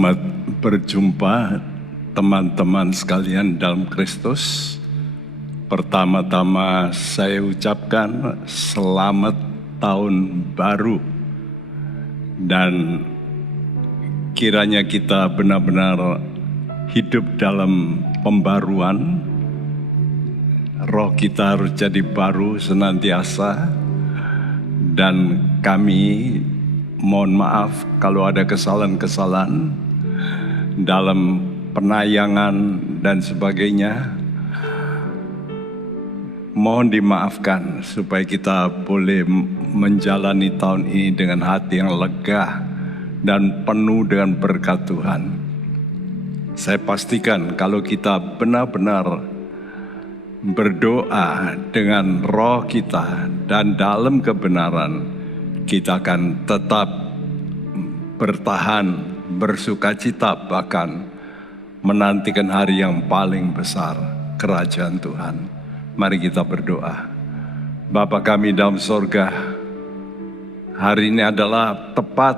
Selamat berjumpa teman-teman sekalian dalam Kristus. Pertama-tama saya ucapkan selamat tahun baru. Dan kiranya kita benar-benar hidup dalam pembaruan. Roh kita harus jadi baru senantiasa. Dan kami mohon maaf kalau ada kesalahan-kesalahan dalam penayangan dan sebagainya. Mohon dimaafkan supaya kita boleh menjalani tahun ini dengan hati yang lega dan penuh dengan berkat Tuhan. Saya pastikan kalau kita benar-benar berdoa dengan roh kita dan dalam kebenaran, kita akan tetap bertahan, bersukacita, bahkan menantikan hari yang paling besar, kerajaan Tuhan. Mari kita berdoa. Bapa kami dalam sorga, hari ini adalah tepat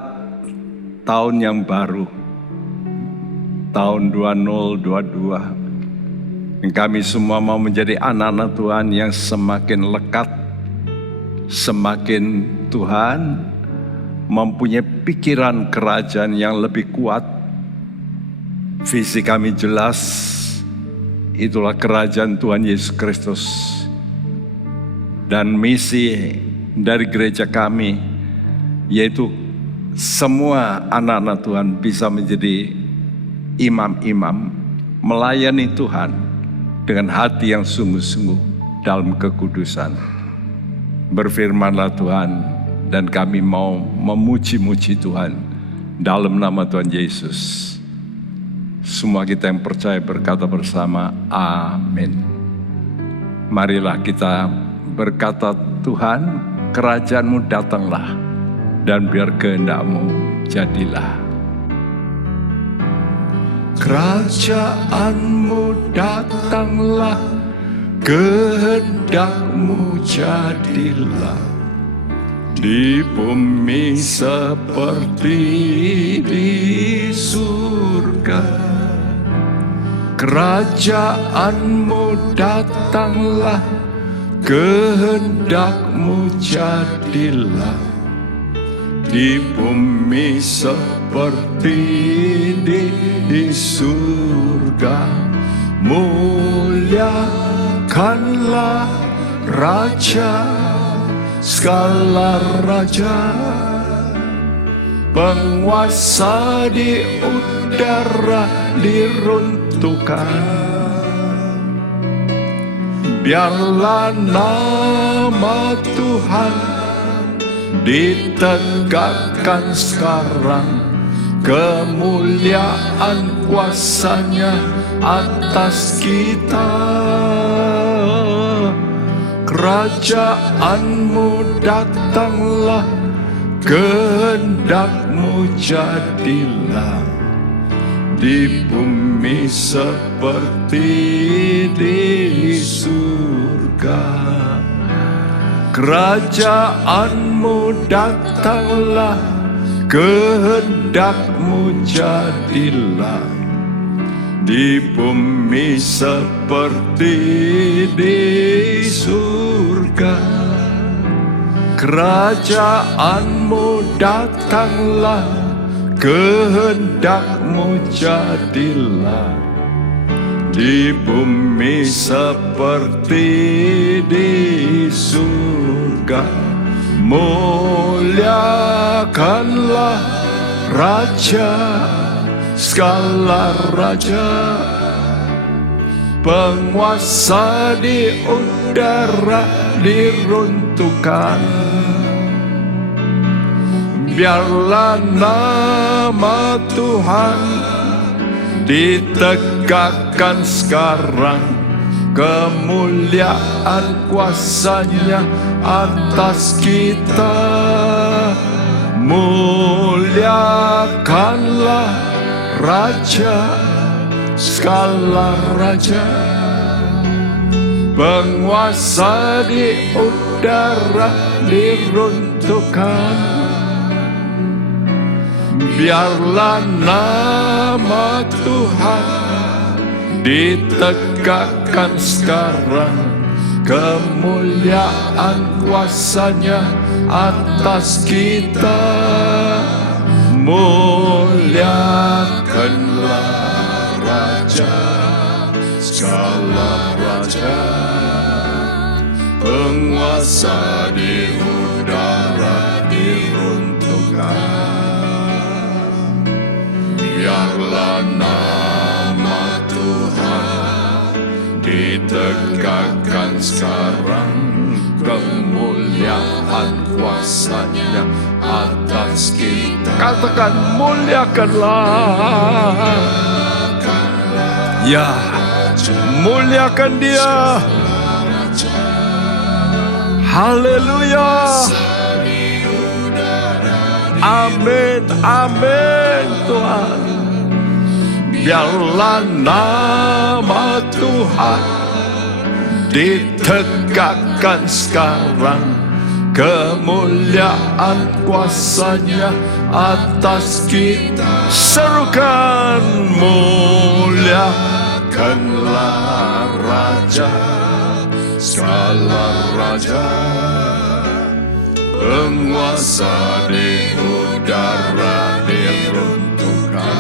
tahun yang baru, tahun 2022. Kami semua mau menjadi anak-anak Tuhan yang semakin lekat, semakin Tuhan mempunyai pikiran kerajaan yang lebih kuat. Visi kami jelas, itulah kerajaan Tuhan Yesus Kristus. Dan misi dari gereja kami, yaitu semua anak-anak Tuhan bisa menjadi imam-imam, melayani Tuhan dengan hati yang sungguh-sungguh dalam kekudusan. Berfirmanlah Tuhan, dan kami mau memuji-muji Tuhan dalam nama Tuhan Yesus. Semua kita yang percaya berkata bersama, amin. Marilah kita berkata, Tuhan, kerajaan-Mu datanglah, dan biar kehendak-Mu jadilah. Kerajaan-Mu datanglah, kehendak-Mu jadilah, di bumi seperti di surga. Kerajaan-Mu datanglah, kehendak-Mu jadilah, di bumi seperti di surga. Muliakanlah Raja, segala raja, penguasa di udara diruntuhkan. Biarlah nama Tuhan ditegakkan sekarang, kemuliaan kuasa-Nya atas kita. Kerajaan-Mu datanglah, kehendak-Mu jadilah, di bumi seperti di surga. Kerajaan-Mu datanglah, kehendak-Mu jadilah, di bumi seperti di surga. Kerajaan-Mu datanglah, kehendak-Mu jadilah, di bumi seperti di surga. Muliakanlah Raja, segala raja, penguasa di udara diruntuhkan. Biarlah nama Tuhan ditegakkan sekarang, kemuliaan kuasa-Nya atas kita. Muliakanlah Raja, segala raja, penguasa di udara diruntuhkan. Biarlah nama Tuhan ditegakkan sekarang, kemuliaan kuasa-Nya atas kita. Muliakanlah Raja, segala raja, penguasa di udara diruntuhkan. Biarlah nama Tuhan ditegakkan sekarang, kemuliaan kuasa-Nya atas kita. Katakan, muliakanlah. Ya, muliakan Dia. Haleluya. Amin, amin Tuhan. Biarlah nama Tuhan ditegakkan sekarang, kemuliaan kuasa-Nya atas kita. Serukan, muliakanlah Raja, segala raja, penguasa di udara diruntuhkan.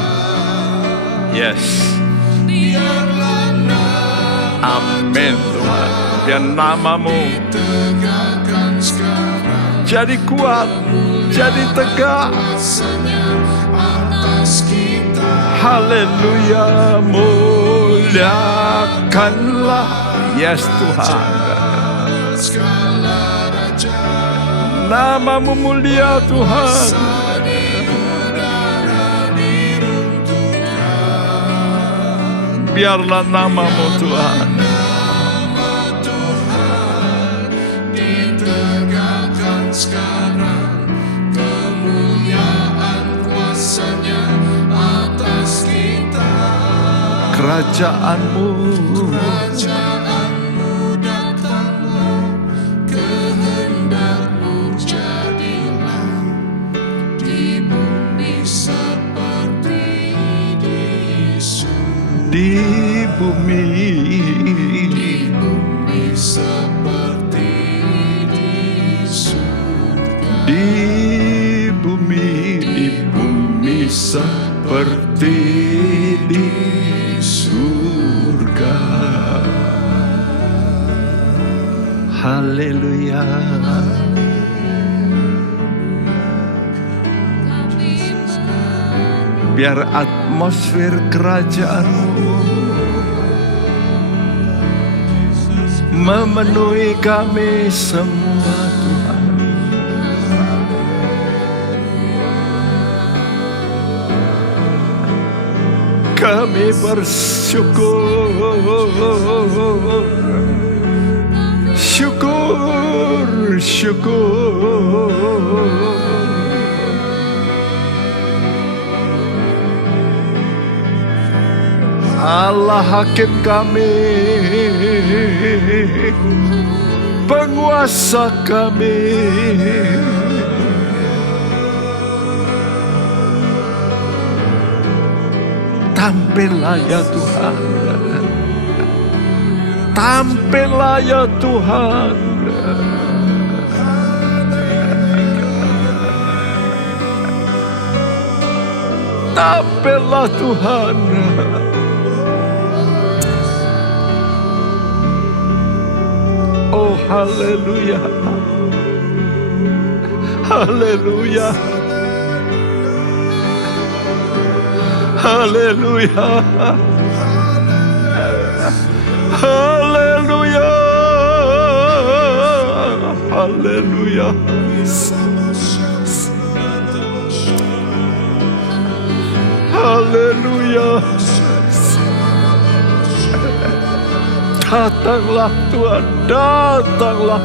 Yes. Amin Tuhan. Biar nama-Mu jadi kuat, jadi tegak. Haleluya, muliakanlah. Yes Tuhan. Nama-Mu mulia Tuhan. Biarlah nama-Mu Tuhan ditegakkan sekarang, kemuliaan kuasa-Nya atas kita. Kerajaan-Mu datanglah, kehendak-Mu jadilah di bumi seperti di surga. Di bumi seperti di surga. Di bumi seperti di surga. Haleluya. Biar atmosfer kerajaan-Mu memenuhi kami semua Tuhan. Kami bersyukur, syukur. Allah hakim kami, penguasa kami. Tampillah ya Tuhan, tampillah ya Tuhan. Tampillah Tuhan. Oh haleluya, haleluya, haleluya, haleluya, haleluya. Haleluya. Datanglah Tuhan, datanglah.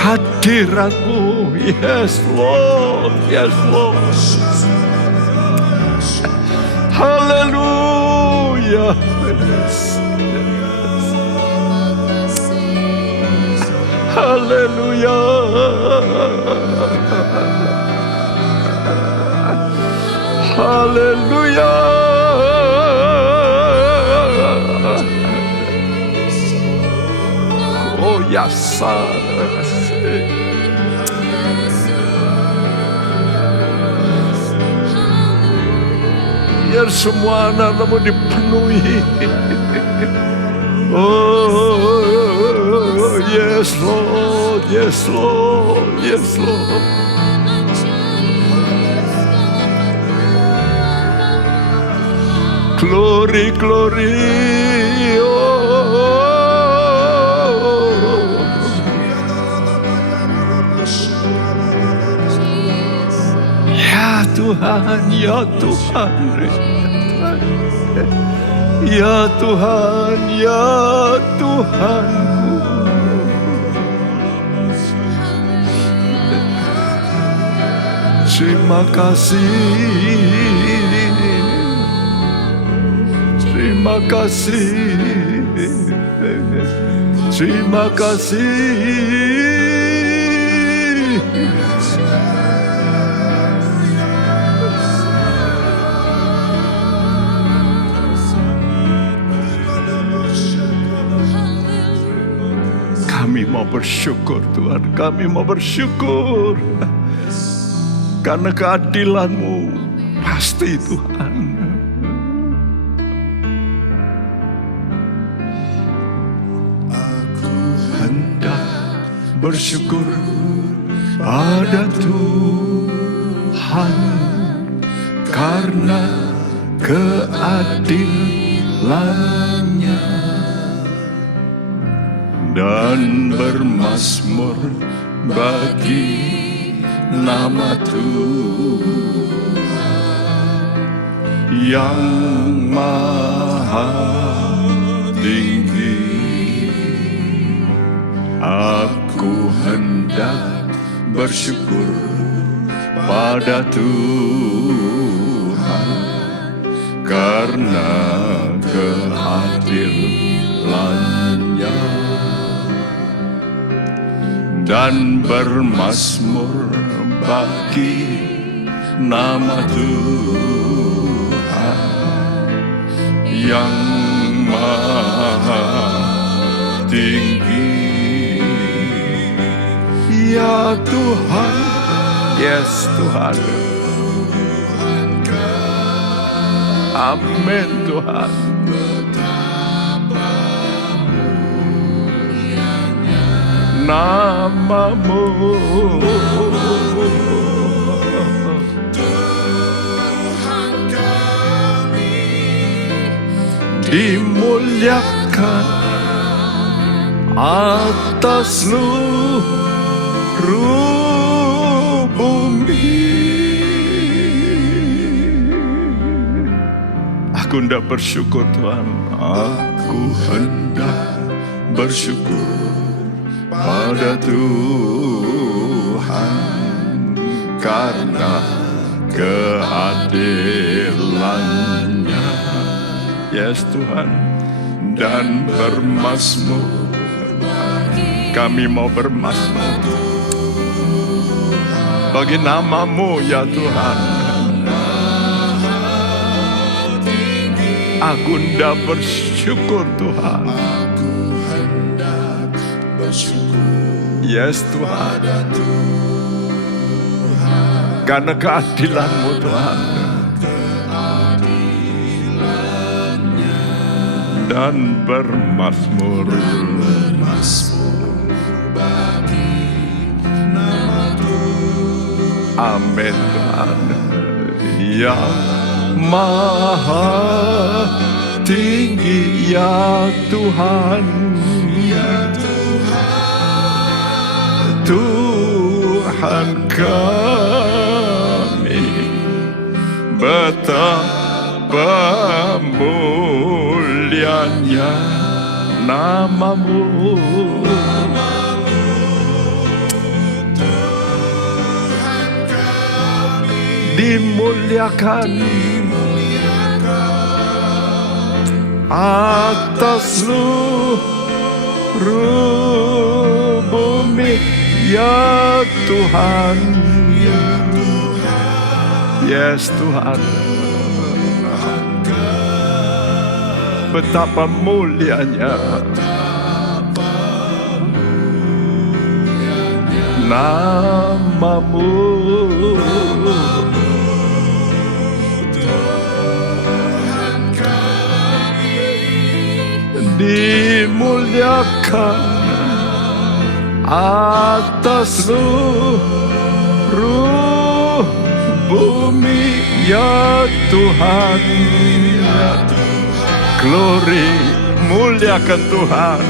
Hadirat-Mu, yes Lord, yes Lord. Haleluya. Haleluya. Haleluya. Oh ya biar semua anak-anakmu dipenuhi. Oh, yes Lord, yes Lord, yes Lord. Glory, glory. Ya Tuhan, ya Tuhan, ya Tuhan, ya Tuhanku. Terima kasih, terima kasih, terima kasih. Kami mau bersyukur Tuhan, kami mau bersyukur karena keadilan-Mu pasti Tuhan. Aku hendak bersyukur pada Tuhan karena keadilan-Nya, dan bermazmur bagi nama Tuhan yang maha tinggi. Aku hendak bersyukur pada Tuhan karena keadilan-Nya, dan bermazmur bagi nama Tuhan yang maha tinggi. Ya Tuhan, yes Tuhan, amin Tuhan. Nama-Mu Tuhan kami dimuliakan atas seluruh bumi. Aku hendak bersyukur Tuhan, aku hendak bersyukur pada Tuhan karena keadilan-Nya, yes Tuhan, dan bermazmur. Kami mau bermazmur bagi nama-Mu ya Tuhan. Aku hendak bersyukur Tuhan. Yes Tuhan, karena keadilan-Mu Tuhan, dan bermazmur bagi nama Tuhan. Amin Tuhan, yang maha tinggi ya Tuhan, ya Tuhan kami, betapa mulianya nama-Mu. Dimuliakan atas seluruh bumi. ya Tuhan. Yes Tuhan. Betapa mulianya nama-Mu. Dimuliakan atas seluruh bumi ya Tuhan. Glory, muliakan Tuhan.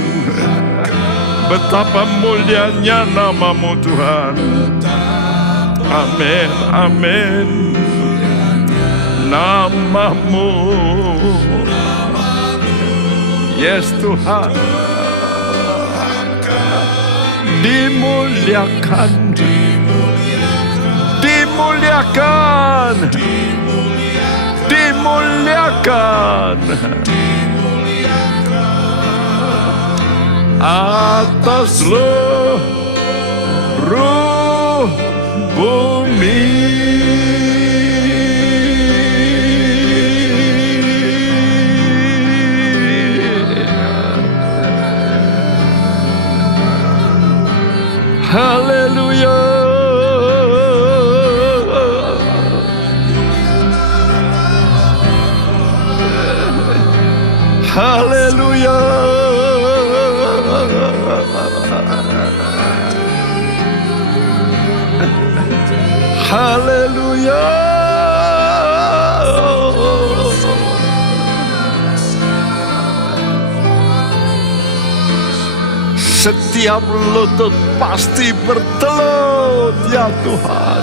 Betapa mulianya nama-Mu Tuhan. Amin, amin. Nama-Mu. Yes Tuhan. Dimuliakan, dimuliakan, dimuliakan atas seluruh bumi. Haleluya. Haleluya. Haleluya. Setiap lutut pasti bertelut ya Tuhan.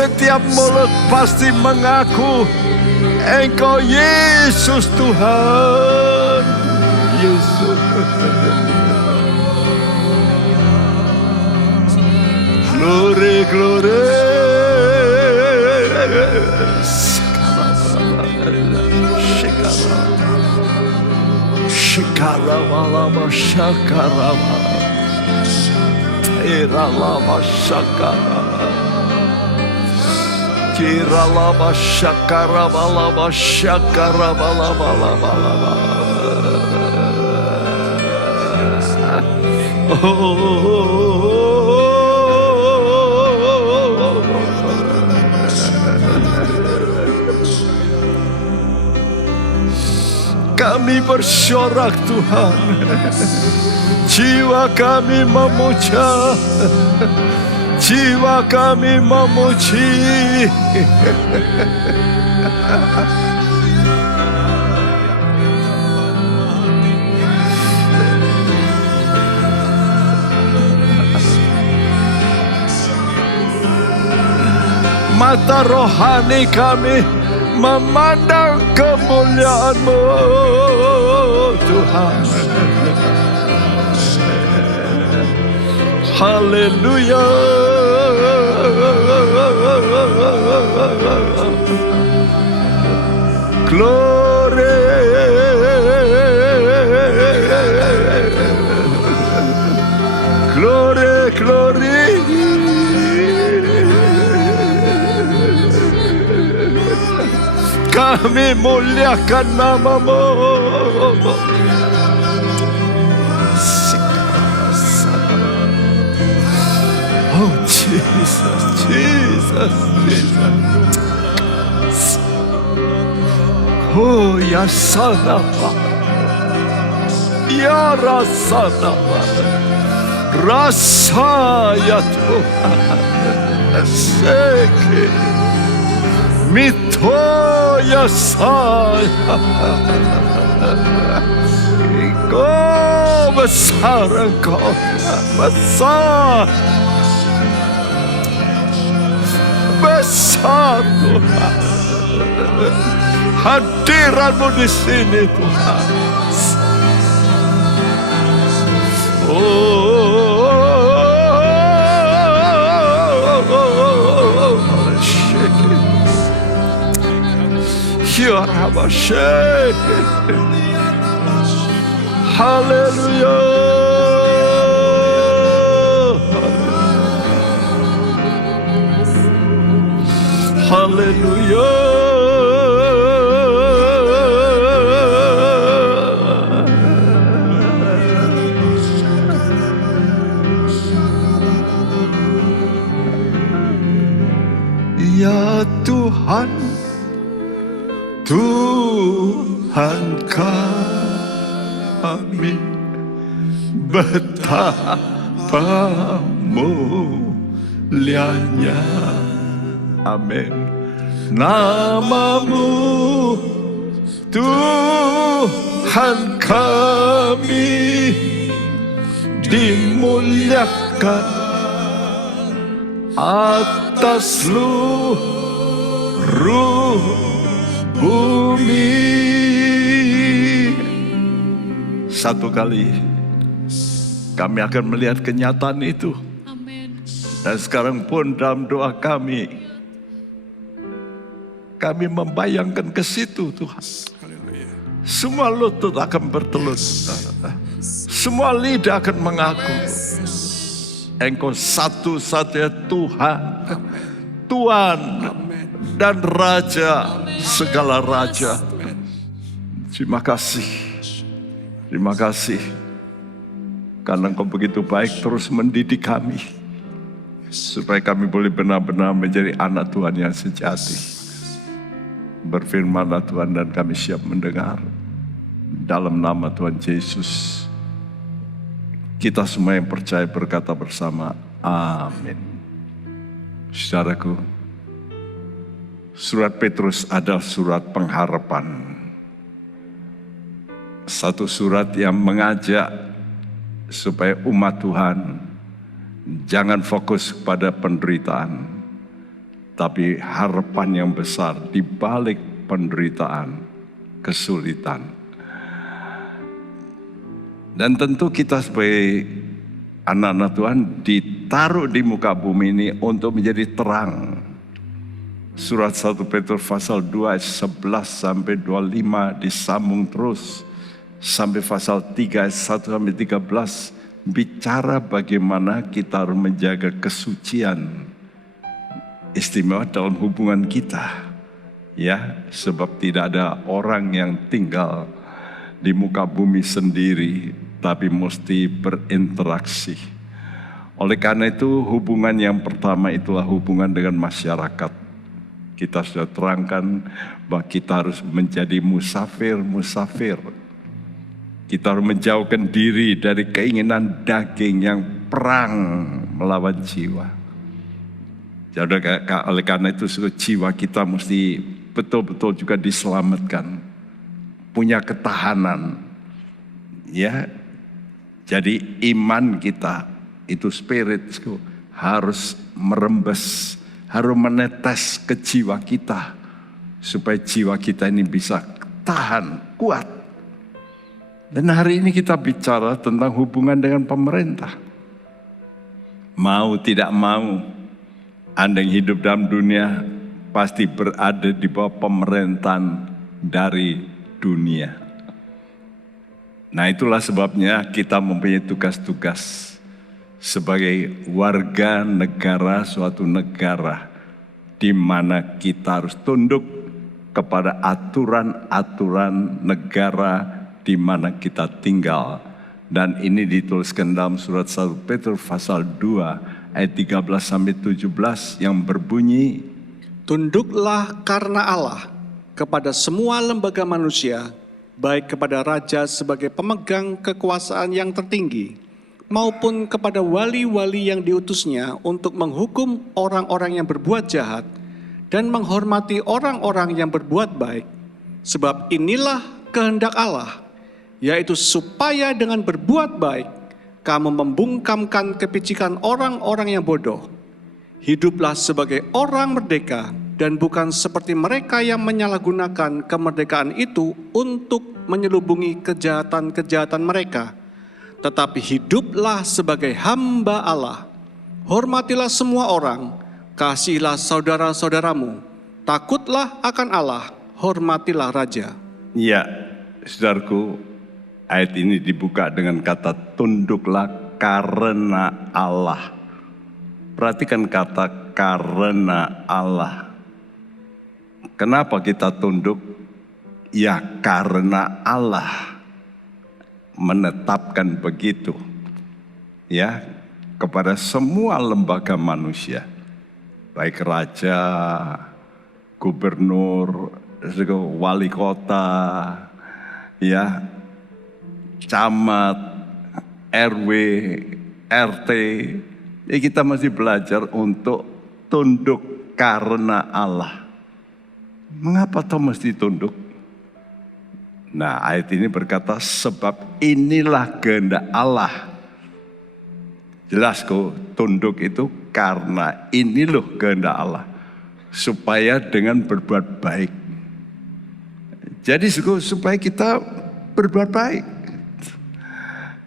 Setiap mulut pasti mengaku Engkau Yesus Tuhan. Yesus. Glory, glory. Shikarabalama shakarama. Iralama shakarama. Kiralama shakarabalama shakarabalama. Kami bersorak Tuhan, jiwa kami memuja, jiwa kami memuji. Mata rohani kami memandang kemuliaan-Mu Tuhan. Haleluya. Glory. Glory, glory. Kami muliakan nama-Mu. Oh Jesus, Jesus, Jesus. Oh ya sanapa, ya rasanapa, rasa ya Tuhan, seke. Mitoya saya, Engkau besar, Engkau besar, besar Tuhan. Hadiran-Mu di sini Tuhan. Oh, Kiarabashe. Haleluya. Haleluya. Ya Tuhan, Tuhan kami, betapa mulianya, amin, namamu Tuhan kami, dimuliakan atas seluruh bumi. Satu kali kami akan melihat kenyataan itu. Amin. Dan sekarang pun dalam doa kami membayangkan ke situ Tuhan. Semua lutut akan bertelut. Semua lidah akan mengaku Engkau satu-satunya Tuhan, Tuhan dan Raja segala raja. Terima kasih karena Engkau begitu baik terus mendidik kami supaya kami boleh benar-benar menjadi anak Tuhan yang sejati. Berfirmanlah Tuhan dan kami siap mendengar. Dalam nama Tuhan Yesus kita semua yang percaya berkata bersama, amin. Saudaraku, surat Petrus adalah surat pengharapan. Satu surat yang mengajak supaya umat Tuhan jangan fokus pada penderitaan, tapi harapan yang besar di balik penderitaan, kesulitan. Dan tentu kita sebagai anak-anak Tuhan ditaruh di muka bumi ini untuk menjadi terang. Surat 1 Petrus pasal 2 ayat 11 sampai 25 disambung terus sampai pasal 3 ayat 1 sampai 13 bicara bagaimana kita harus menjaga kesucian istimewa dalam hubungan kita. Ya, sebab tidak ada orang yang tinggal di muka bumi sendiri, tapi mesti berinteraksi. Oleh karena itu hubungan yang pertama itulah hubungan dengan masyarakat. Kita sudah terangkan bahwa kita harus menjadi musafir. Kita harus menjauhkan diri dari keinginan daging yang perang melawan jiwa. Jadi oleh karena itu jiwa kita mesti betul-betul juga diselamatkan. Punya ketahanan, ya. Jadi iman kita itu spirit harus merembes, harus menetes ke jiwa kita supaya jiwa kita ini bisa tahan, kuat. Dan hari ini kita bicara tentang hubungan dengan pemerintah. Mau tidak mau, Anda yang hidup dalam dunia pasti berada di bawah pemerintahan dari dunia. Nah, itulah sebabnya kita mempunyai tugas-tugas sebagai warga negara suatu negara di mana kita harus tunduk kepada aturan-aturan negara di mana kita tinggal. Dan ini dituliskan dalam surat 1 Petrus pasal 2 ayat 13 sampai 17 yang berbunyi, tunduklah karena Allah kepada semua lembaga manusia, baik kepada raja sebagai pemegang kekuasaan yang tertinggi, maupun kepada wali-wali yang diutusnya untuk menghukum orang-orang yang berbuat jahat dan menghormati orang-orang yang berbuat baik. Sebab inilah kehendak Allah, yaitu supaya dengan berbuat baik, kamu membungkamkan kepicikan orang-orang yang bodoh. Hiduplah sebagai orang merdeka, dan bukan seperti mereka yang menyalahgunakan kemerdekaan itu untuk menyelubungi kejahatan-kejahatan mereka. Tetapi hiduplah sebagai hamba Allah. Hormatilah semua orang, kasihilah saudara-saudaramu, takutlah akan Allah, hormatilah raja. Ya, saudaraku, ayat ini dibuka dengan kata tunduklah karena Allah. Perhatikan kata karena Allah. Kenapa kita tunduk? Ya karena Allah menetapkan begitu. Ya, kepada semua lembaga manusia. Baik raja, gubernur, wali kota, ya, camat, RW, RT, ya kita masih belajar untuk tunduk karena Allah. Mengapa toh mesti tunduk? Nah, ayat ini berkata sebab inilah kehendak Allah. Jelas kok, tunduk itu karena ini loh kehendak Allah. Supaya dengan berbuat baik. Jadi supaya kita berbuat baik.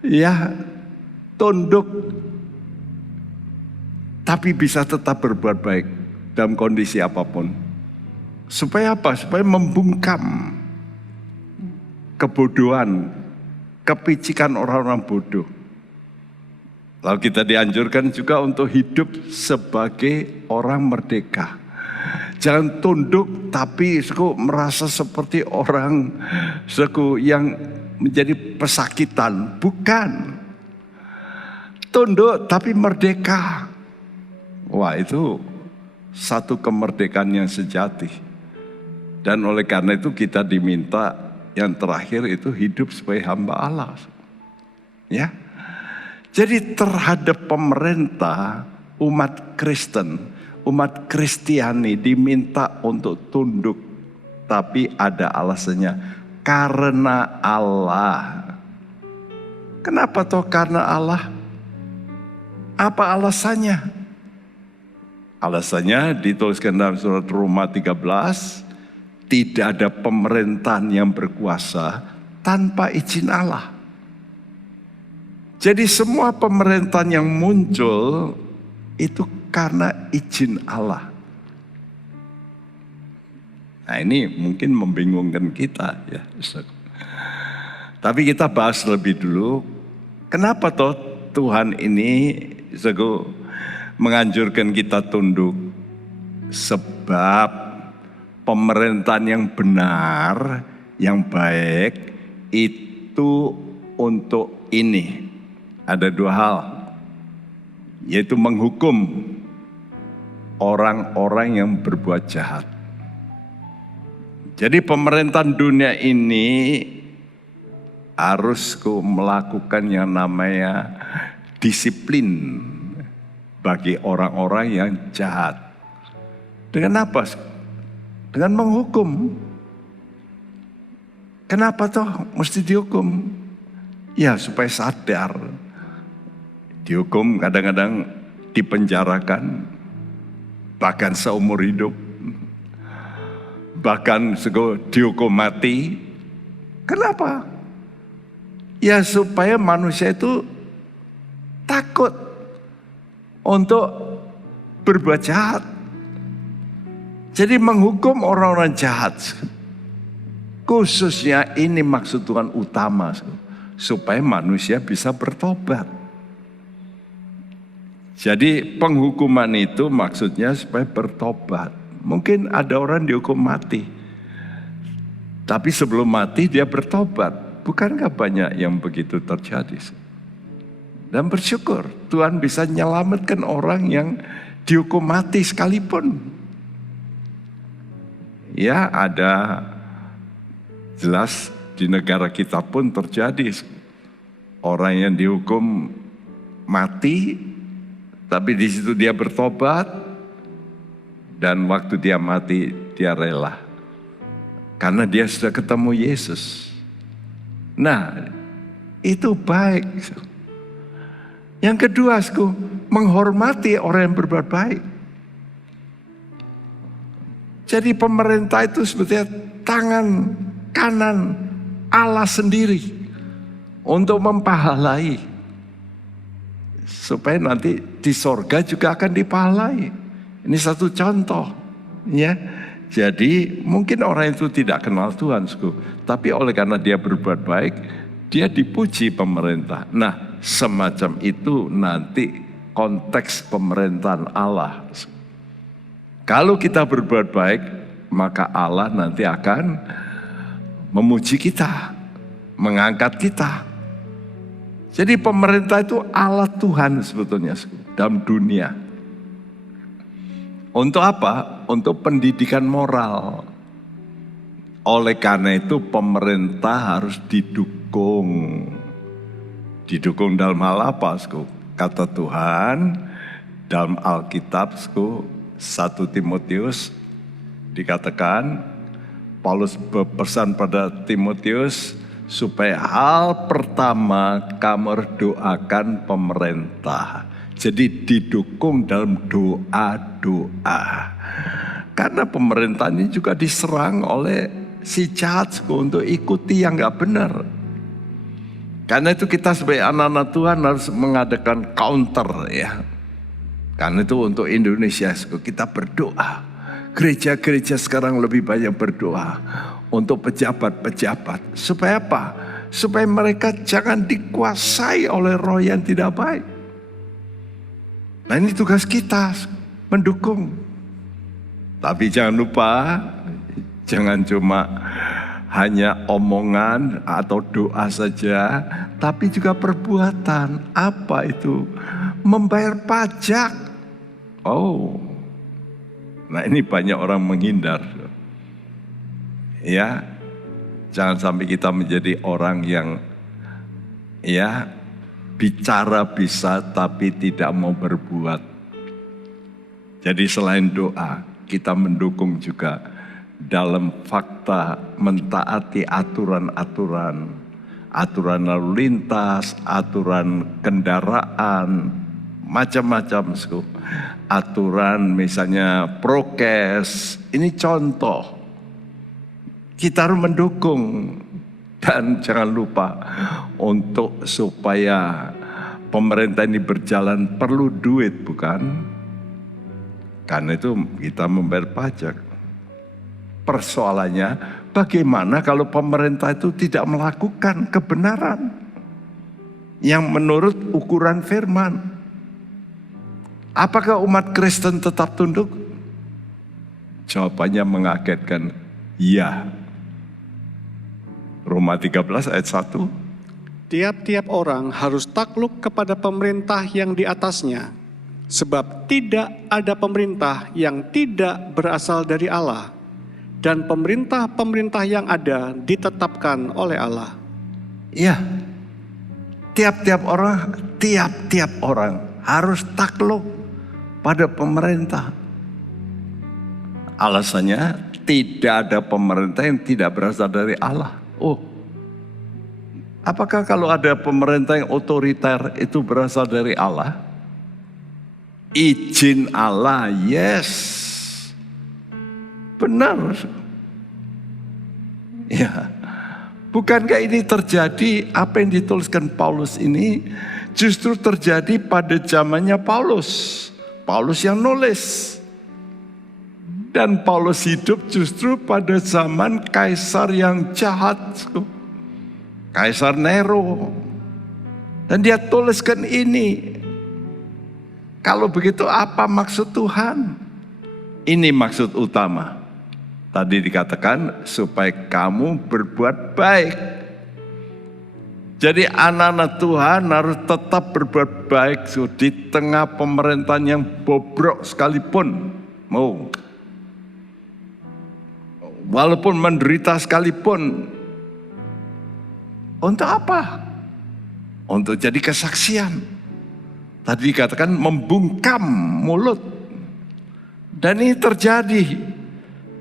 Ya, tunduk. Tapi bisa tetap berbuat baik dalam kondisi apapun. Supaya apa? Supaya membungkam kebodohan, kepicikan orang-orang bodoh. Lalu kita dianjurkan juga untuk hidup sebagai orang merdeka. Jangan tunduk tapi merasa seperti orang yang menjadi pesakitan. Bukan. Tunduk tapi merdeka. Wah, itu satu kemerdekaan yang sejati. Dan oleh karena itu kita diminta yang terakhir itu hidup sebagai hamba Allah. Ya. Jadi terhadap pemerintah, umat Kristen, umat Kristiani diminta untuk tunduk. Tapi ada alasannya, karena Allah. Kenapa toh karena Allah? Apa alasannya? Alasannya dituliskan dalam surat Roma 13, tidak ada pemerintahan yang berkuasa tanpa izin Allah. Jadi semua pemerintahan yang muncul itu karena izin Allah. Nah, ini mungkin membingungkan kita ya. Tapi kita bahas lebih dulu. Kenapa toh Tuhan ini menganjurkan kita tunduk? Sebab pemerintahan yang benar, yang baik itu untuk ini. Ada dua hal, yaitu menghukum orang-orang yang berbuat jahat. Jadi pemerintahan dunia ini harus melakukan yang namanya disiplin bagi orang-orang yang jahat. Dengan apa? Dengan menghukum. Kenapa toh mesti dihukum? Ya supaya sadar. Dihukum kadang-kadang dipenjarakan, bahkan seumur hidup, bahkan dihukum mati. Kenapa? Ya supaya manusia itu takut untuk berbuat jahat. Jadi menghukum orang-orang jahat, khususnya ini maksud Tuhan utama, supaya manusia bisa bertobat. Jadi penghukuman itu maksudnya supaya bertobat. Mungkin ada orang dihukum mati, tapi sebelum mati dia bertobat. Bukankah banyak yang begitu terjadi? Dan bersyukur Tuhan bisa menyelamatkan orang yang dihukum mati sekalipun. Ya, ada jelas di negara kita pun terjadi orang yang dihukum mati, tapi di situ dia bertobat, dan waktu dia mati dia rela karena dia sudah ketemu Yesus. Nah, itu baik. Yang kedua, menghormati orang yang berbuat baik. Jadi pemerintah itu sebetulnya tangan kanan Allah sendiri untuk mempahalai, supaya nanti di sorga juga akan dipahalai. Ini satu contoh, ya. Jadi mungkin orang itu tidak kenal Tuhan, tapi oleh karena dia berbuat baik, dia dipuji pemerintah. Nah, semacam itu nanti konteks pemerintahan Allah. Kalau kita berbuat baik, maka Allah nanti akan memuji kita, mengangkat kita. Jadi pemerintah itu Allah Tuhan sebetulnya dalam dunia. Untuk apa? Untuk pendidikan moral. Oleh karena itu pemerintah harus didukung. Didukung dalam hal apa? Kata Tuhan dalam Alkitab 1 Timotius dikatakan, Paulus berpesan pada Timotius supaya hal pertama kamu doakan pemerintah. Jadi didukung dalam doa-doa. Karena pemerintah ini juga diserang oleh si jahat untuk ikuti yang gak benar. Karena itu kita sebagai anak-anak Tuhan harus mengadakan counter ya. Karena itu untuk Indonesia kita berdoa. Gereja-gereja sekarang lebih banyak berdoa untuk pejabat-pejabat. Supaya apa? Supaya mereka jangan dikuasai oleh roh yang tidak baik. Nah ini tugas kita, mendukung. Tapi jangan lupa, jangan cuma hanya omongan atau doa saja, tapi juga perbuatan. Apa itu? Membayar pajak. Oh, nah ini banyak orang menghindar. Ya, jangan sampai kita menjadi orang yang bicara bisa tapi tidak mau berbuat. Jadi selain doa, kita mendukung juga dalam fakta mentaati aturan-aturan. Aturan lalu lintas, aturan kendaraan, macam-macam. Aturan misalnya prokes, ini contoh. Kita harus mendukung. Dan jangan lupa untuk supaya pemerintah ini berjalan perlu duit bukan? Karena itu kita membayar pajak. Persoalannya bagaimana kalau pemerintah itu tidak melakukan kebenaran yang menurut ukuran firman? Apakah umat Kristen tetap tunduk? Jawabannya mengagetkan, iya. Roma 13 ayat 1. Tiap-tiap orang harus takluk kepada pemerintah yang di atasnya, sebab tidak ada pemerintah yang tidak berasal dari Allah, dan pemerintah-pemerintah yang ada ditetapkan oleh Allah. Iya, tiap-tiap orang harus takluk pada pemerintah. Alasannya tidak ada pemerintah yang tidak berasal dari Allah. Oh, apakah kalau ada pemerintah yang otoriter itu berasal dari Allah? Izin Allah, yes. Benar. Ya. Bukankah ini terjadi, apa yang dituliskan Paulus ini justru terjadi pada zamannya Paulus. Paulus yang nulis. Dan Paulus hidup justru pada zaman kaisar yang jahat. Kaisar Nero. Dan dia tuliskan ini. Kalau begitu apa maksud Tuhan? Ini maksud utama. Tadi dikatakan supaya kamu berbuat baik. Jadi anak-anak Tuhan harus tetap berbuat baik di tengah pemerintahan yang bobrok sekalipun. Walaupun menderita sekalipun. Untuk apa? Untuk jadi kesaksian. Tadi dikatakan membungkam mulut. Dan ini terjadi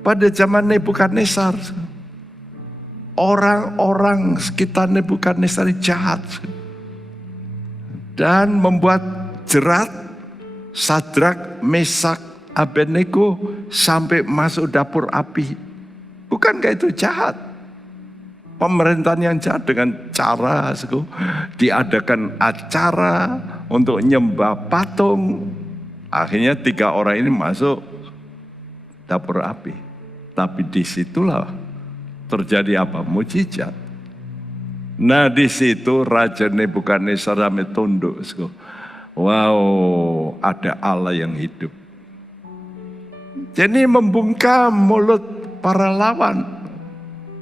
pada zaman Nebukadnezar. Orang-orang sekitar Nebukadnezar jahat. Dan membuat jerat Sadrak, Mesak, Abednego sampai masuk dapur api. Bukankah itu jahat? Pemerintahan yang jahat dengan cara diadakan acara untuk nyembah patung. Akhirnya 3 orang ini masuk dapur api. Tapi disitulah terjadi apa? Mujizat. Nah di situ Raja Nebukadnezar sampai tunduk. Wow, ada Allah yang hidup. Jadi membungkam mulut para lawan.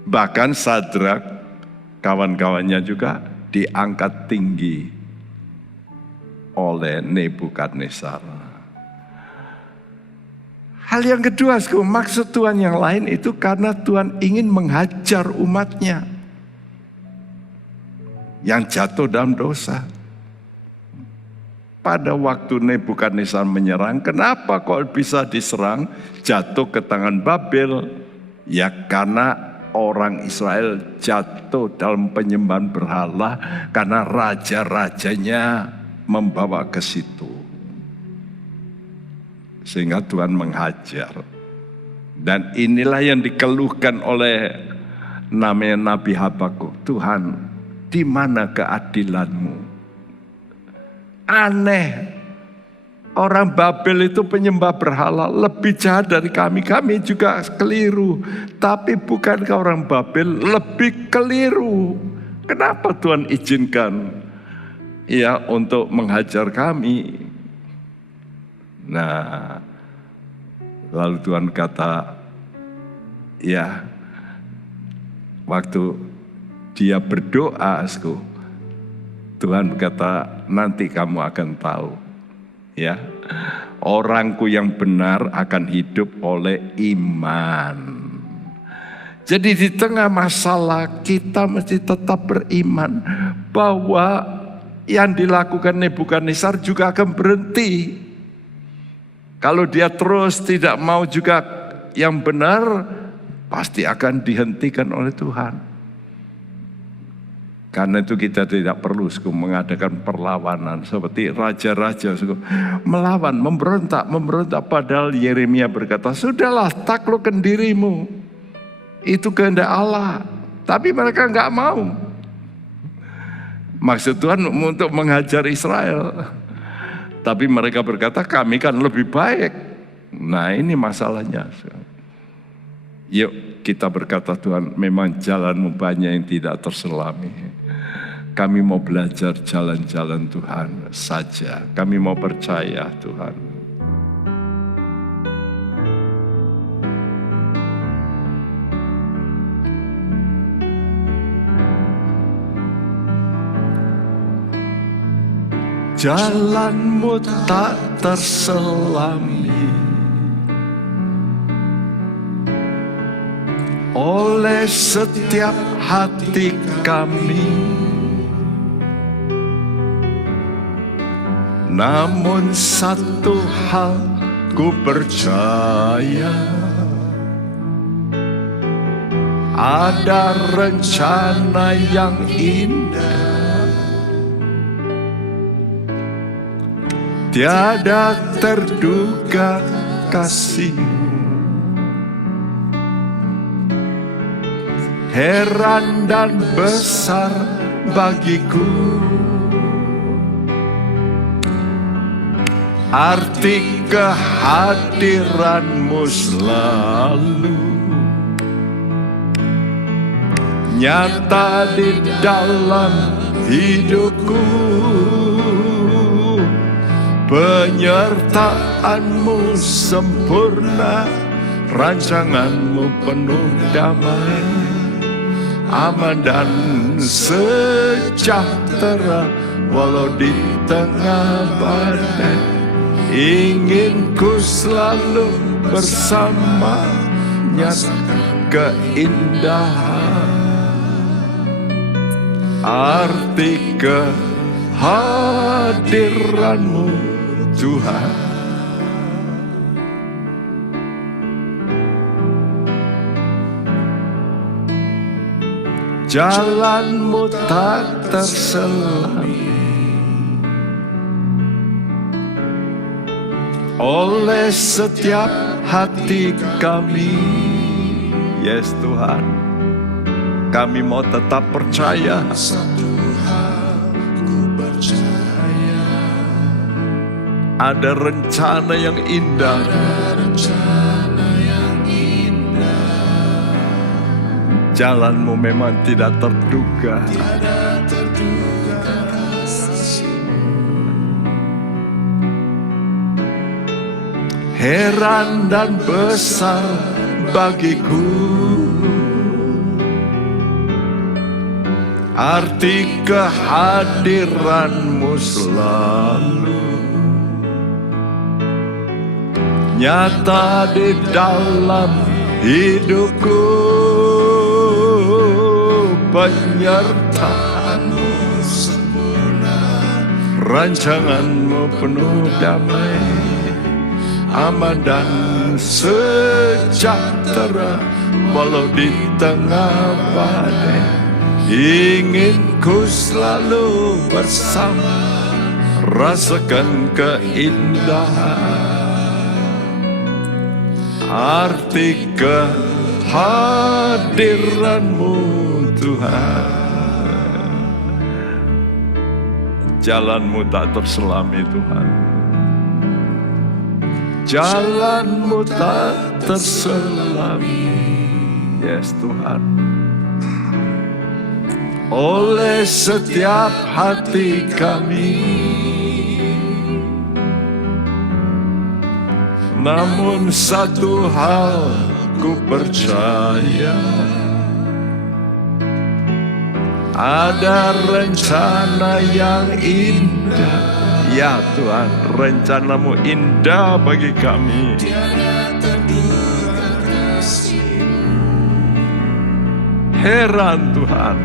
Bahkan Sadrak, kawan-kawannya juga diangkat tinggi oleh Nebukadnezar. Hal yang kedua, maksud Tuhan yang lain itu karena Tuhan ingin menghajar umatnya yang jatuh dalam dosa. Pada waktu Nebukadnezar menyerang, kenapa kok bisa diserang, jatuh ke tangan Babel? Ya karena orang Israel jatuh dalam penyembahan berhala karena raja-rajanya membawa ke situ. Sehingga Tuhan menghajar. Dan inilah yang dikeluhkan oleh namanya Nabi Habakuk. Tuhan, di mana keadilanmu? Aneh. Orang Babel itu penyembah berhala lebih jahat dari kami. Kami juga keliru. Tapi bukankah orang Babel lebih keliru? Kenapa Tuhan izinkan ya untuk menghajar kami? Nah, lalu Tuhan kata, ya, waktu dia berdoa, Tuhan kata, nanti kamu akan tahu, ya, orangku yang benar akan hidup oleh iman. Jadi di tengah masalah kita mesti tetap beriman bahwa yang dilakukan Nebukadnezar juga akan berhenti. Kalau dia terus tidak mau juga yang benar, pasti akan dihentikan oleh Tuhan. Karena itu kita tidak perlu mengadakan perlawanan seperti raja-raja melawan, memberontak. Padahal Yeremia berkata, sudahlah taklukkan dirimu. Itu kehendak Allah. Tapi mereka nggak mau. Maksud Tuhan untuk menghajar Israel. Tapi mereka berkata, kami kan lebih baik. Nah ini masalahnya. Yuk kita berkata, Tuhan memang jalanmu banyak yang tidak terselami. Kami mau belajar jalan-jalan Tuhan saja. Kami mau percaya Tuhan. Jalanmu tak terselami oleh setiap hati kami. Namun satu hal ku percaya, ada rencana yang indah. Tiada terduga kasih-Mu, heran dan besar bagiku. Arti kehadiran-Mu selalu nyata di dalam hidupku. Penyertaan-Mu sempurna, rancangan-Mu penuh damai, aman dan sejahtera walau di tengah badai. Ingin ku selalu bersamanya keindahan. Arti kehadiran-Mu Tuhan. Jalan-Mu tak terselami oleh setiap hati kami. Yes Tuhan, kami mau tetap percaya. Ada rencana yang indah Jalanmu memang tidak terduga. Heran dan besar bagiku arti kehadiranmu selalu nyata di dalam hidupku. Penyertaanmu sempurna, rancanganmu penuh damai, aman dan sejahtera walau di tengah badai. Ingin ku selalu bersama, rasakan keindahan arti kehadiranmu Tuhan. Jalanmu tak terselami Tuhan, jalanmu tak terselami. Yes Tuhan. Oleh setiap hati kami, namun satu hal ku percaya, ada rencana yang indah. Ya Tuhan, rencanamu indah bagi kami. Heran Tuhan.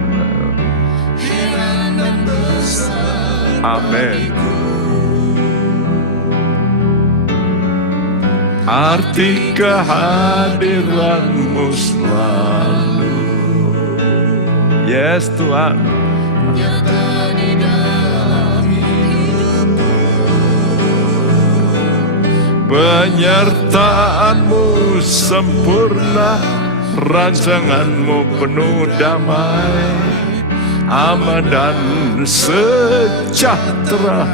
Amin. Arti kehadiranmu selalu. Yes Tuhan. Penyertaanmu sempurna, rancanganmu penuh damai, aman dan sejahtera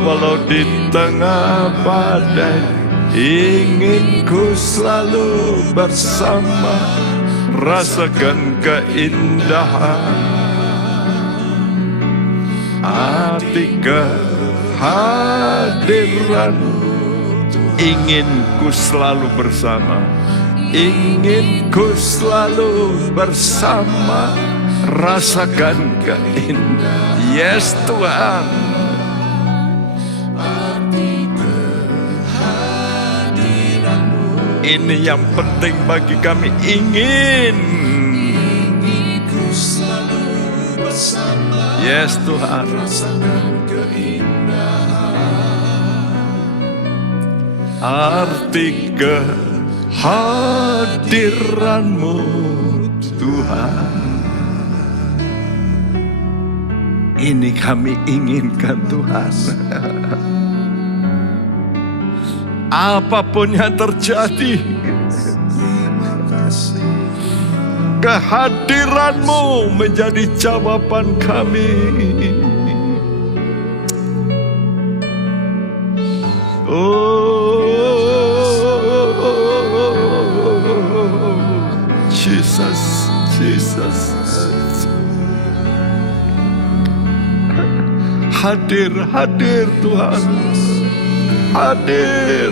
walau di tengah badai. Ingin ku selalu bersama, rasakan keindahan arti kehadiranmu. Ingin ku selalu bersama, ingin ku selalu bersama, rasakan keindahan. Yes Tuhan. Ini yang penting bagi kami. Ingin ku selalu bersama. Yes Tuhan. Arti kehadiranmu Tuhan, ini kami inginkan Tuhan. Apapun yang terjadi, kehadiranmu menjadi jawaban kami. Jesus, Jesus. Hadir, hadir Tuhan. Hadir.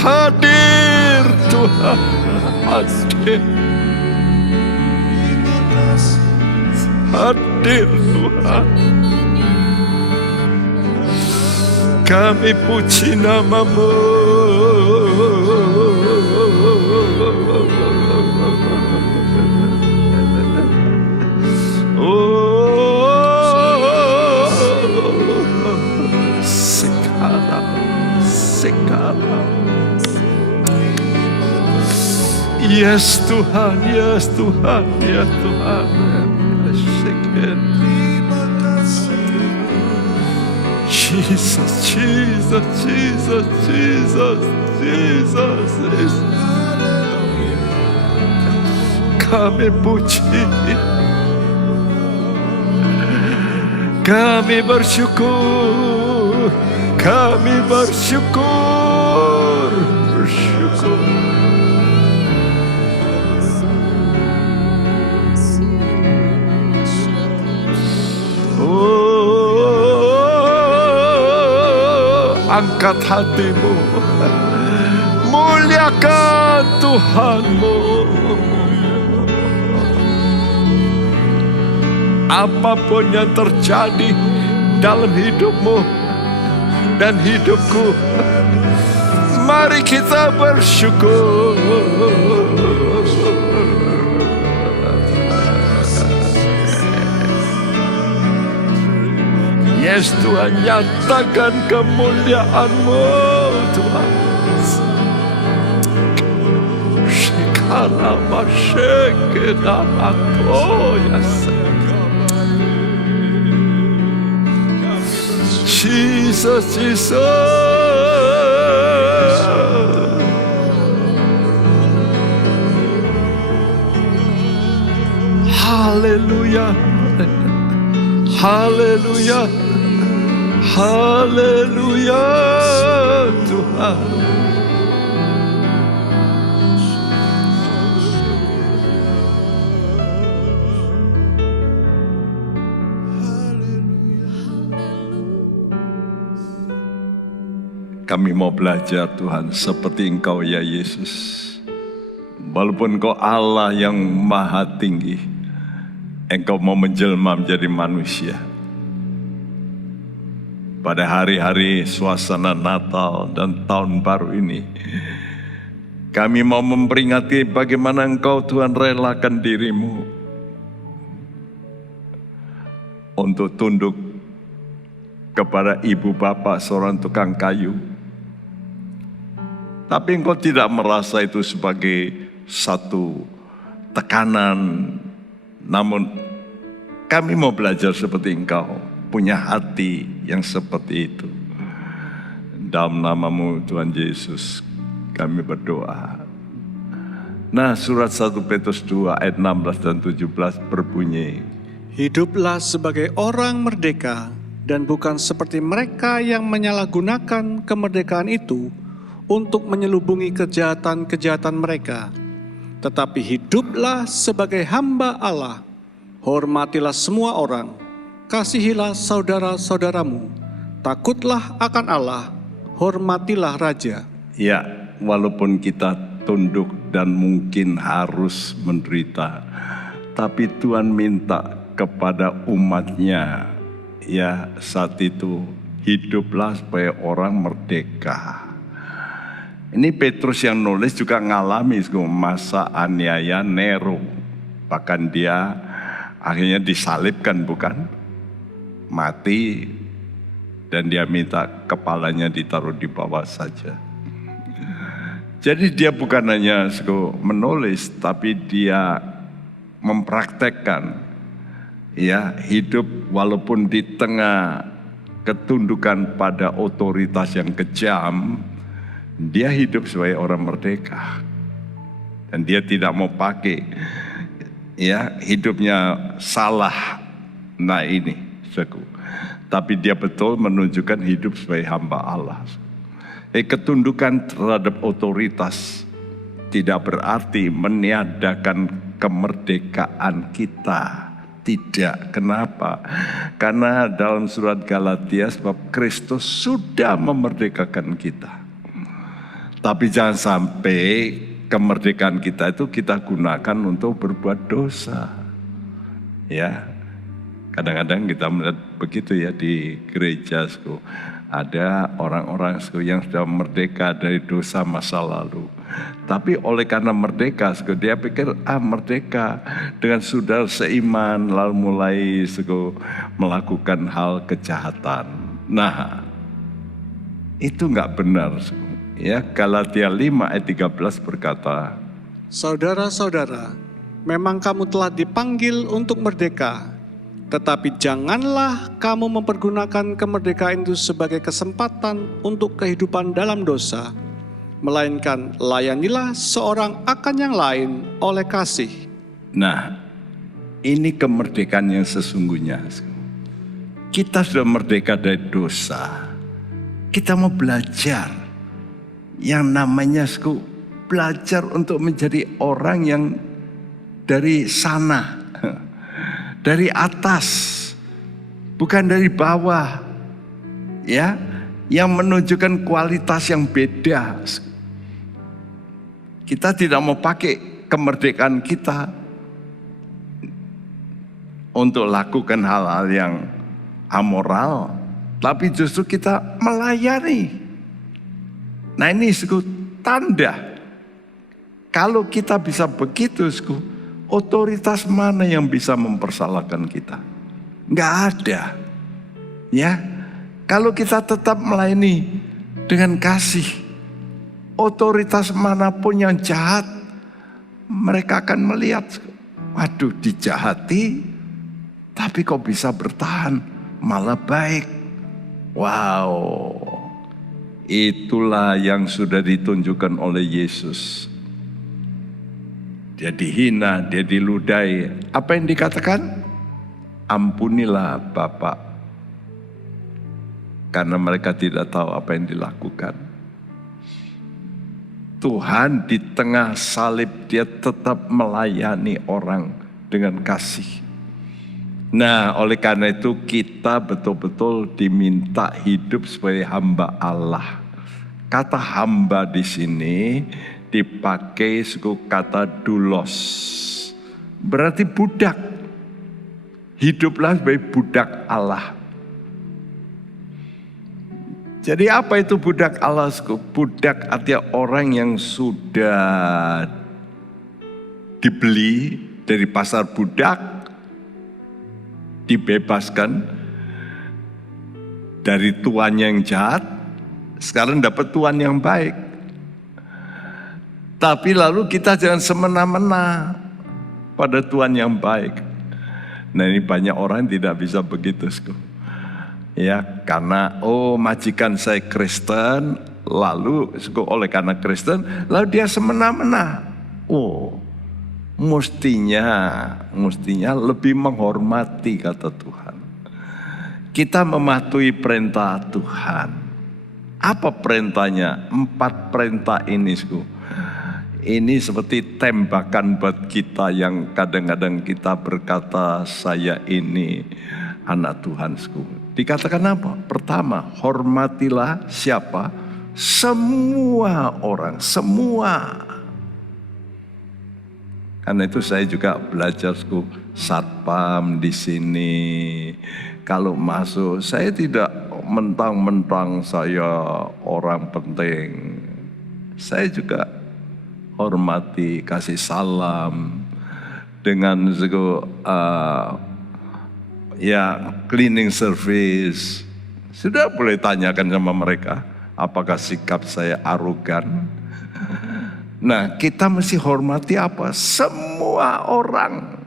Hadir Tuhan. Hadir. Hadir Tuhan. Kami puji nama-Mu. Sekarang. Yes Tuhan, yes Tuhan, yes Tuhan. Jesus, Jesus, Jesus, Jesus, Jesus. Kami puji, kami bersyukur, kami bersyukur, bersyukur. angkat hatimu, muliakan Tuhanmu. Apapun yang terjadi dalam hidupmu dan hidupku, mari kita bersyukur. Yes Tuhan, nyatakan kemuliaan-Mu Tuhan. Shikara masyekena atoyas. Jesus, Jesus. Haleluya. Haleluya. Haleluya Tuhan. Kami mau belajar Tuhan seperti Engkau ya Yesus. Walaupun Engkau Allah yang maha tinggi, Engkau mau menjelma menjadi manusia. Pada hari-hari suasana Natal dan Tahun Baru ini, kami mau memperingati bagaimana Engkau Tuhan relakan dirimu untuk tunduk kepada ibu bapak seorang tukang kayu. Tapi Engkau tidak merasa itu sebagai satu tekanan. Namun kami mau belajar seperti Engkau, punya hati yang seperti itu. Dalam nama-Mu Tuhan Yesus kami berdoa. Nah, surat 1 Petrus 2 ayat 16 dan 17 berbunyi, Hiduplah sebagai orang merdeka dan bukan seperti mereka yang menyalahgunakan kemerdekaan itu untuk menyelubungi kejahatan-kejahatan mereka. Tetapi hiduplah sebagai hamba Allah, hormatilah semua orang, kasihilah saudara-saudaramu, takutlah akan Allah, hormatilah raja. ya, walaupun kita tunduk dan mungkin harus menderita, tapi Tuhan minta kepada umatnya, ya saat itu, hiduplah sebagai orang merdeka. Ini Petrus yang nulis juga ngalami masa aniaya Nero. Bahkan dia akhirnya disalibkan, bukan? Mati, dan dia minta kepalanya ditaruh di bawah saja. Jadi dia bukan hanya menulis, tapi dia mempraktekkan, ya, hidup walaupun di tengah ketundukan pada otoritas yang kejam, dia hidup sebagai orang merdeka. Dan dia tidak mau pakai, ya, hidupnya salah. Nah ini, tapi dia betul menunjukkan hidup sebagai hamba Allah. Ketundukan terhadap otoritas tidak berarti meniadakan kemerdekaan kita. Tidak. Kenapa? Karena dalam surat Galatia, sebab Kristus sudah memerdekakan kita. Tapi jangan sampai kemerdekaan kita itu kita gunakan untuk berbuat dosa. Ya, kadang-kadang kita melihat begitu ya di gereja. Ada orang-orang yang sudah merdeka dari dosa masa lalu. Tapi oleh karena merdeka, dia pikir merdeka dengan saudara seiman, lalu mulai melakukan hal kejahatan. Nah, itu nggak benar. Ya, Galatia 5 ayat 13 berkata, Saudara-saudara, memang kamu telah dipanggil untuk merdeka, tetapi janganlah kamu mempergunakan kemerdekaan itu sebagai kesempatan untuk kehidupan dalam dosa, melainkan layanilah seorang akan yang lain oleh kasih. Nah, ini kemerdekaan yang sesungguhnya. Kita sudah merdeka dari dosa. Kita mau belajar yang namanya belajar untuk menjadi orang yang dari sana, dari atas, bukan dari bawah, ya, yang menunjukkan kualitas yang beda. Kita tidak mau pakai kemerdekaan kita untuk lakukan hal-hal yang amoral, tapi justru kita melayani. Nah ini tanda. Kalau kita bisa begitu, otoritas mana yang bisa mempersalahkan kita? Nggak ada. Ya, kalau kita tetap melayani dengan kasih, otoritas manapun yang jahat, mereka akan melihat, waduh dijahati, tapi kok bisa bertahan, malah baik. Wow, itulah yang sudah ditunjukkan oleh Yesus. Dia dihina, dia diludahi. Apa yang dikatakan? Ampunilah Bapa, karena mereka tidak tahu apa yang dilakukan. Tuhan di tengah salib dia tetap melayani orang dengan kasih. Nah, oleh karena itu kita betul-betul diminta hidup sebagai hamba Allah. Kata hamba di sini dipakai suku kata doulos. Berarti budak. Hiduplah sebagai budak Allah. Jadi apa itu budak Allah? Budak artinya orang yang sudah dibeli dari pasar budak, dibebaskan dari tuan yang jahat, sekarang dapat tuan yang baik. Tapi lalu kita jangan semena-mena pada tuan yang baik. Nah ini banyak orang tidak bisa begitu. Ya, karena majikan saya Kristen, lalu oleh karena Kristen, lalu dia semena-mena. Mestinya lebih menghormati kata Tuhan. Kita mematuhi perintah Tuhan. Apa perintahnya? 4 perintah ini, Ini seperti tembakan buat kita yang kadang-kadang kita berkata, saya ini anak Tuhan, Dikatakan apa? Pertama, hormatilah siapa? Semua orang, semua. Karena itu saya juga belajar satpam di sini. Kalau masuk, saya tidak mentang-mentang saya orang penting. Saya juga hormati, kasih salam dengan cleaning service. Sudah boleh tanyakan sama mereka, apakah sikap saya arogan? Nah, kita mesti hormati apa? Semua orang.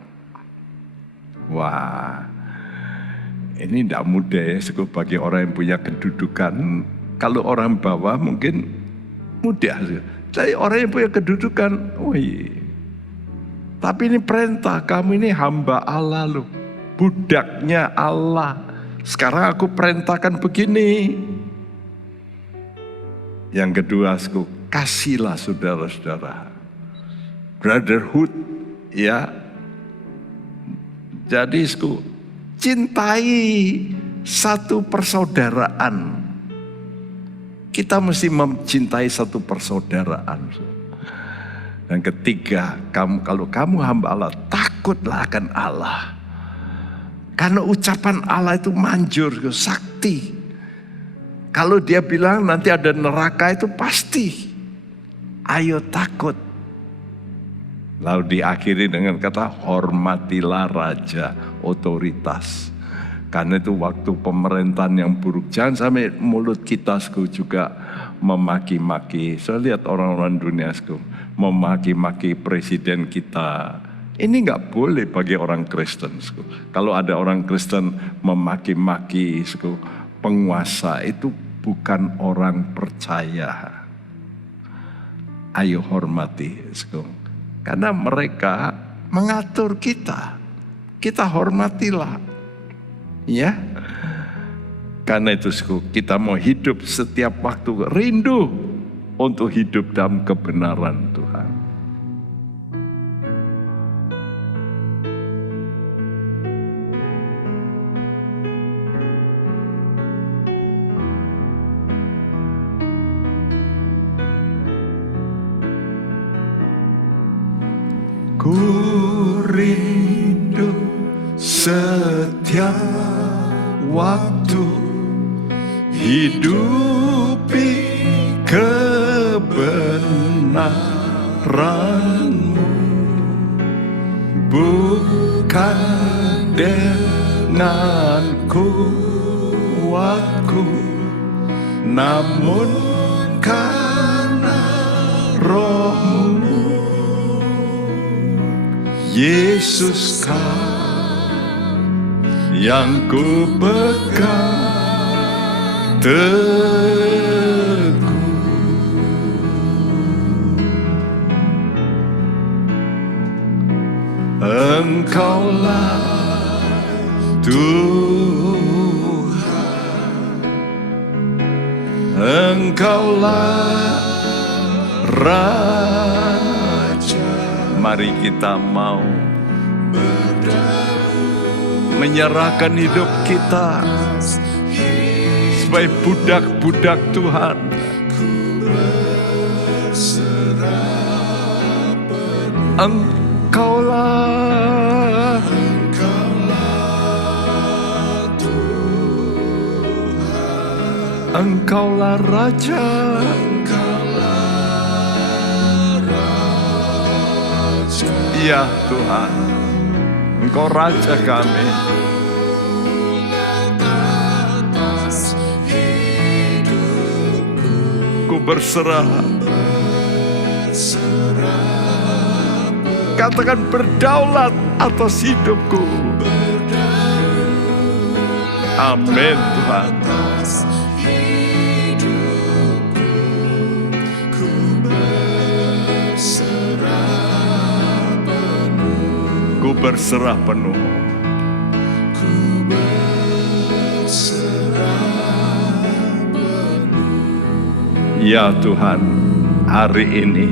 Wah, ini tidak mudah ya, bagi orang yang punya kedudukan. Kalau orang bawah mungkin mudah. Tapi orang yang punya kedudukan, tapi ini perintah, kamu ini hamba Allah loh. Budaknya Allah. Sekarang aku perintahkan begini. Yang kedua, kasihlah saudara-saudara. Brotherhood, ya. Jadi, cintai satu persaudaraan. Kita mesti mencintai satu persaudaraan. Dan ketiga, kalau kamu hamba Allah, takutlah akan Allah. Karena ucapan Allah itu manjur, sakti. Kalau dia bilang nanti ada neraka itu pasti. Ayo takut. Lalu diakhiri dengan kata hormatilah raja, otoritas. Karena itu waktu pemerintahan yang buruk. Jangan sampai mulut kita juga memaki-maki. Saya lihat orang-orang dunia memaki-maki presiden kita. Ini nggak boleh bagi orang Kristen. Kalau ada orang Kristen memaki-maki penguasa, itu bukan orang percaya. Ayo hormati. Karena mereka mengatur kita. Kita hormatilah. Ya. Karena itu kita mau hidup setiap waktu rindu untuk hidup dalam kebenaran Tuhan. Ku rindu setiap waktu hidupi kebenaran-Mu, bukan dengan kuatku, namun karena Roh-Mu. Yesus, Kau yang ku pegang teguh. Engkaulah Tuhan, Engkaulah Raja. Mari kita mau menyerahkan hidup kita sebagai budak-budak Tuhan. Engkaulah Tuhan, Engkaulah Raja, ya Tuhan, Engkau Raja kami. Ku berserah. Katakan berdaulat atas hidupku. Amin Tuhan. Ku berserah penuh. Ya Tuhan, hari ini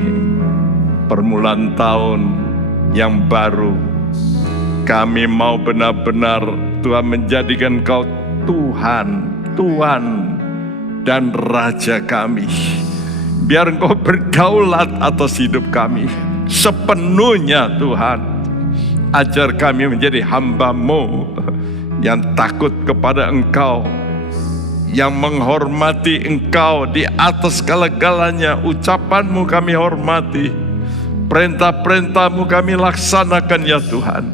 permulaan tahun yang baru, kami mau benar-benar Tuhan menjadikan Kau Tuhan, Tuhan dan Raja kami. Biar Engkau berdaulat atas hidup kami sepenuhnya Tuhan. Ajar kami menjadi hamba-Mu yang takut kepada Engkau, yang menghormati Engkau di atas segala-galanya. Ucapan-Mu kami hormati, perintah-perintah-Mu kami laksanakan ya Tuhan.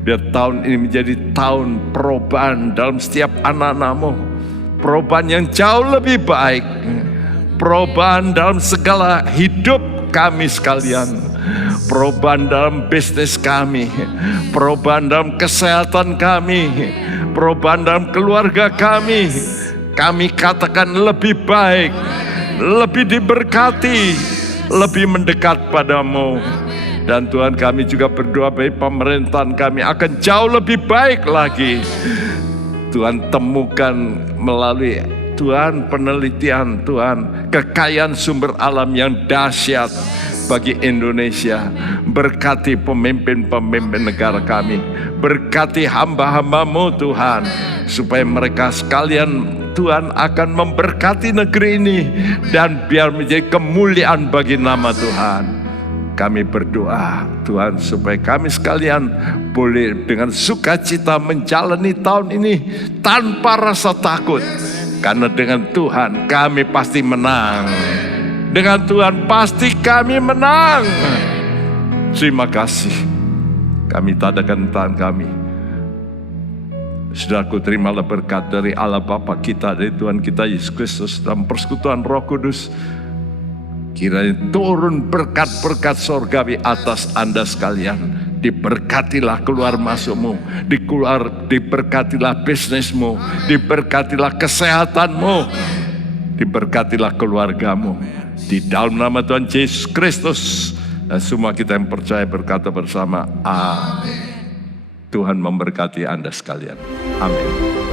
Biar tahun ini menjadi tahun perubahan dalam setiap anak-anak-Mu, perubahan yang jauh lebih baik, perubahan dalam segala hidup kami sekalian, perubahan dalam bisnis kami, perubahan dalam kesehatan kami, perubahan dalam keluarga kami. Kami katakan lebih baik, lebih diberkati, lebih mendekat padamu. Dan Tuhan, kami juga berdoa bagi pemerintahan kami akan jauh lebih baik lagi. Tuhan, temukan melalui Tuhan penelitian, Tuhan kekayaan sumber alam yang dahsyat bagi Indonesia. Berkati pemimpin-pemimpin negara kami, berkati hamba-hamba-Mu Tuhan, supaya mereka sekalian Tuhan akan memberkati negeri ini dan biar menjadi kemuliaan bagi nama Tuhan. Kami berdoa Tuhan supaya kami sekalian boleh dengan sukacita menjalani tahun ini tanpa rasa takut. Karena dengan Tuhan kami pasti menang. Dengan Tuhan pasti kami menang. Terima kasih. Kami tadakan tangan kami. Saudaraku, terimalah berkat dari Allah Bapa kita, dari Tuhan kita Yesus Kristus, dalam persekutuan Roh Kudus. Kiranya turun berkat-berkat sorgawi atas Anda sekalian. Diberkatilah keluar masukmu, diberkatilah bisnismu, diberkatilah kesehatanmu, diberkatilah keluargamu. Di dalam nama Tuhan Yesus Kristus. Dan semua kita yang percaya berkata bersama, amin. Tuhan memberkati Anda sekalian. Amin.